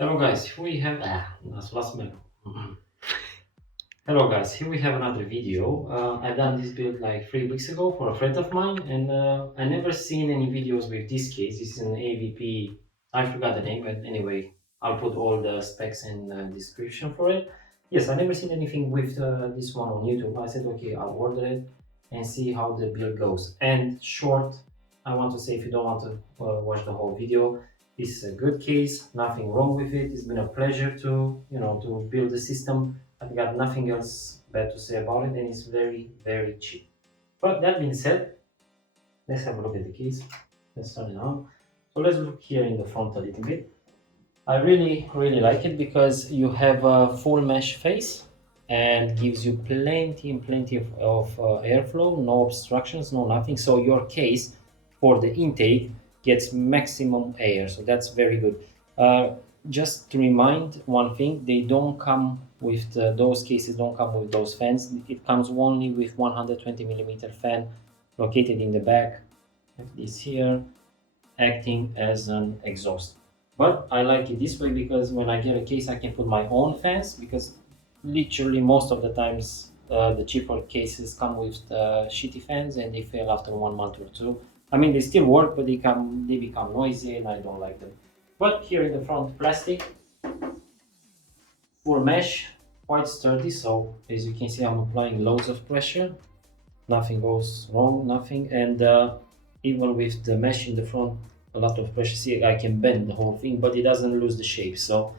Hello guys, here we have Hello guys, here we have another video. I've done this build like 3 weeks ago for a friend of mine, and I never seen any videos with this case. This is an AVP. I forgot the name, but anyway, I'll put all the specs in the description for it. Yes, I never seen anything with this one on YouTube. I said okay, I'll order it and see how the build goes. And short, I want to say, if you don't want to watch the whole video, this is a good case, nothing wrong with it. It's been a pleasure to to build the system. I've got nothing else bad to say about it, and it's very, very cheap. But that being said, let's have a look at the case. Let's start it now. So let's look here in the front a little bit. I really, really like it because you have a full mesh face and gives you plenty and plenty of airflow, no obstructions, no nothing. So your case for the intake gets maximum air. So that's very good. Just to remind one thing, they don't come with those cases don't come with those fans. It comes only with 120 millimeter fan located in the back, like this here, acting as an exhaust. But I like it this way because when I get a case, I can put my own fans, because literally most of the times the cheaper cases come with shitty fans and they fail after 1 month or two. I mean, they still work, but they become noisy and I don't like them. But here in the front, plastic, full mesh, quite sturdy. So as you can see, I'm applying loads of pressure. Nothing goes wrong, nothing. And even with the mesh in the front, a lot of pressure. See, I can bend the whole thing, but it doesn't lose the shape. So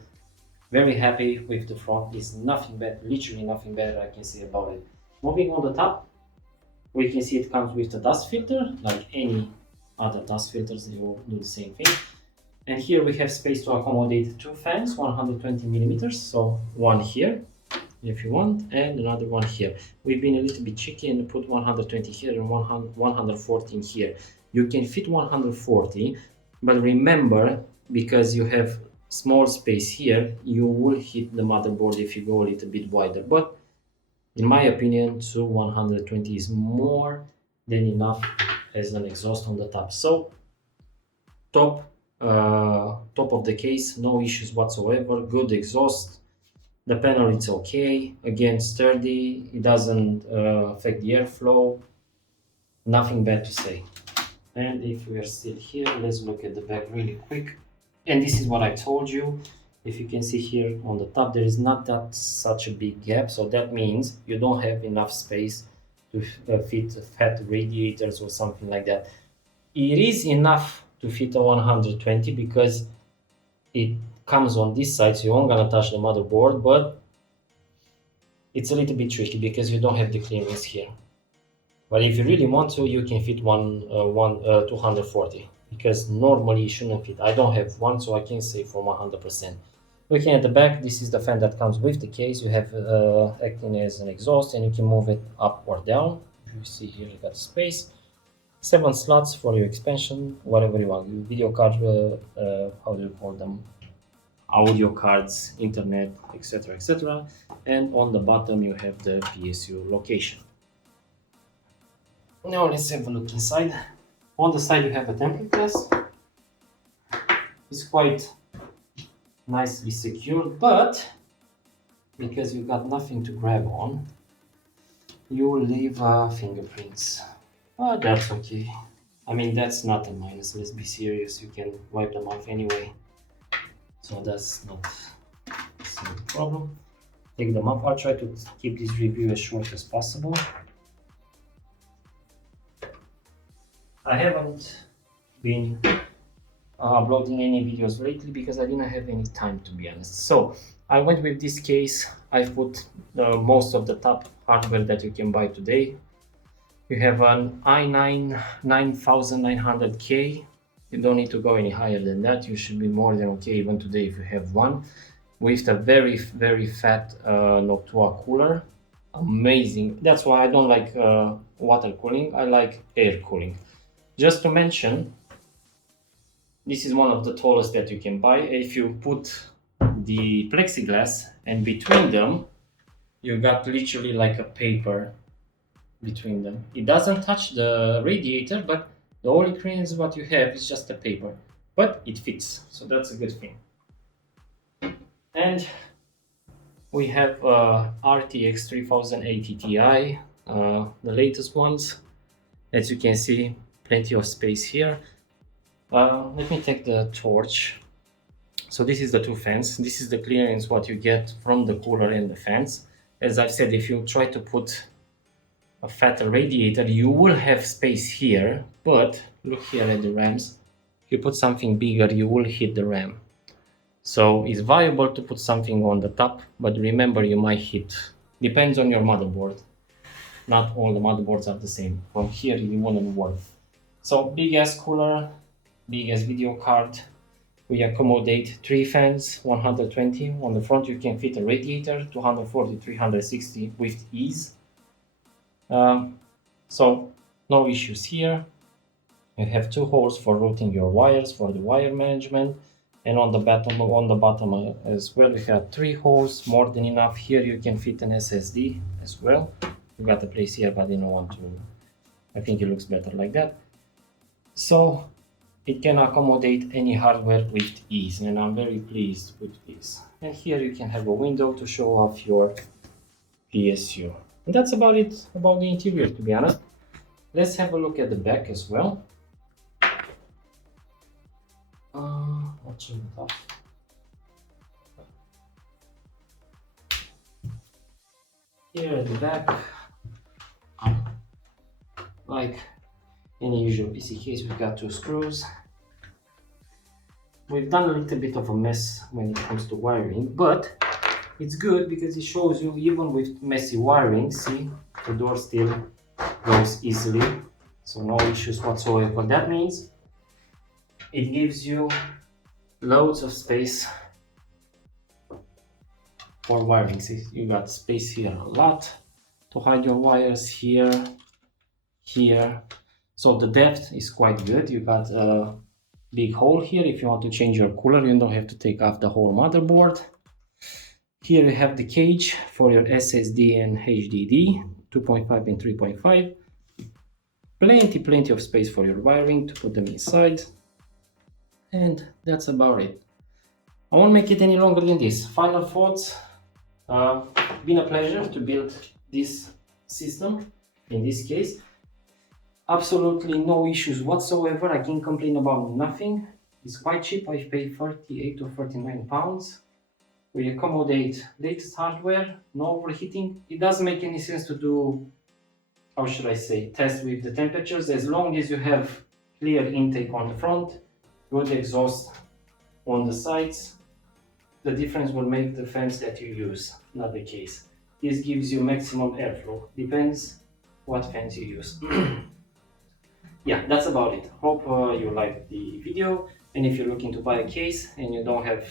very happy with the front. There's nothing bad, literally nothing bad I can say about it. Moving on the top, we can see it comes with the dust filter, like any other dust filters, they will do the same thing. And here we have space to accommodate two fans, 120 millimeters. So one here, if you want, and another one here. We've been a little bit cheeky and put 120 here and 114 here. You can fit 140, but remember, because you have small space here, you will hit the motherboard if you go a little bit wider. But in my opinion, 120 is more than enough as an exhaust on the top. So top of the case, no issues whatsoever, good exhaust. The panel, it's okay, again sturdy, it doesn't affect the airflow, nothing bad to say. And if we are still here, let's look at the back really quick. And this is what I told you. If you can see here on the top, there is not that such a big gap, so that means you don't have enough space to fit fat radiators or something like that. It is enough to fit a 120 because it comes on this side, so you aren't gonna touch the motherboard, but it's a little bit tricky because you don't have the clearance here. But if you really want to, you can fit 240, because normally you shouldn't fit. I don't have one, so I can say for 100%. Looking at the back, this is the fan that comes with the case. You have acting as an exhaust, and you can move it up or down. If you see here, you got space. 7 slots for your expansion, whatever you want. Video card, how do you call them? Audio cards, internet, etc., etc. And on the bottom you have the PSU location. Now let's have a look inside. On the side you have a tempered glass. It's quite nicely secured, but because you got nothing to grab on, you will leave fingerprints. That's okay. I mean, that's not a minus, let's be serious, you can wipe them off anyway. So that's not a problem. Take them off. I'll try to keep this review as short as possible. I haven't been uploading any videos lately because I didn't have any time, to be honest. So I went with this case. I put most of the top hardware that you can buy today. You have an i9 9900K. You don't need to go any higher than that. You should be more than okay even today if you have one. With a very, very fat Noctua cooler. Amazing. That's why I don't like water cooling. I like air cooling. Just to mention, this is one of the tallest that you can buy. If you put the plexiglass and between them, you got literally like a paper between them. It doesn't touch the radiator, but the only clearance what you have is just a paper, but it fits, so that's a good thing. And we have RTX 3080 Ti, the latest ones. As you can see, plenty of space here. Let me take the torch. So this is the two fans. This is the clearance what you get from the cooler and the fans. As I've said, if you try to put a fatter radiator, you will have space here, but look here at the rams. If you put something bigger, you will hit the ram. So it's viable to put something on the top, but remember you might hit. Depends on your motherboard. Not all the motherboards are the same. From here it wouldn't work. So big ass cooler, big ass video card. We accommodate 3 fans, 120. On the front you can fit a radiator, 240, 360 with ease. So no issues here. You have 2 holes for routing your wires for the wire management, and on the bottom as well you have 3 holes, more than enough. Here you can fit an SSD as well. You got a place here, but I don't want to. I think it looks better like that. So it can accommodate any hardware with ease, and I'm very pleased with this. And here you can have a window to show off your PSU. And that's about it about the interior, to be honest. Let's have a look at the back as well. Let's turn it off. Here at the back, like any usual PC case, we've got 2 screws. We've done a little bit of a mess when it comes to wiring, but it's good because it shows you even with messy wiring, see, the door still goes easily, so no issues whatsoever. That means it gives you loads of space for wiring. See, you got space here a lot to hide your wires, here, here. So the depth is quite good. You got a big hole here. If you want to change your cooler, you don't have to take off the whole motherboard. Here you have the cage for your SSD and HDD, 2.5 and 3.5. Plenty of space for your wiring to put them inside. And that's about it. I won't make it any longer than this. Final thoughts. Been a pleasure to build this system in this case. Absolutely no issues whatsoever. I can't complain about nothing. It's quite cheap. I paid 38 to 39 pounds. We accommodate latest hardware, no overheating. It doesn't make any sense to do, how should I say, test with the temperatures. As long as you have clear intake on the front, good exhaust on the sides, the difference will make the fans that you use, not the case. This gives you maximum airflow. Depends what fans you use. Yeah, that's about it. Hope you liked the video, and if you're looking to buy a case and you don't have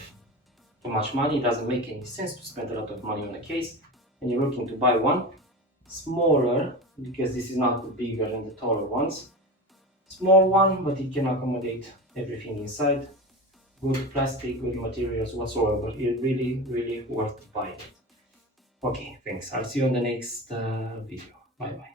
too much money, it doesn't make any sense to spend a lot of money on a case, and you're looking to buy one smaller, because this is not the bigger and the taller ones, small one, but it can accommodate everything inside. Good plastic, good materials whatsoever. It really worth buying it. Okay, thanks. I'll see you on the next video. Bye bye.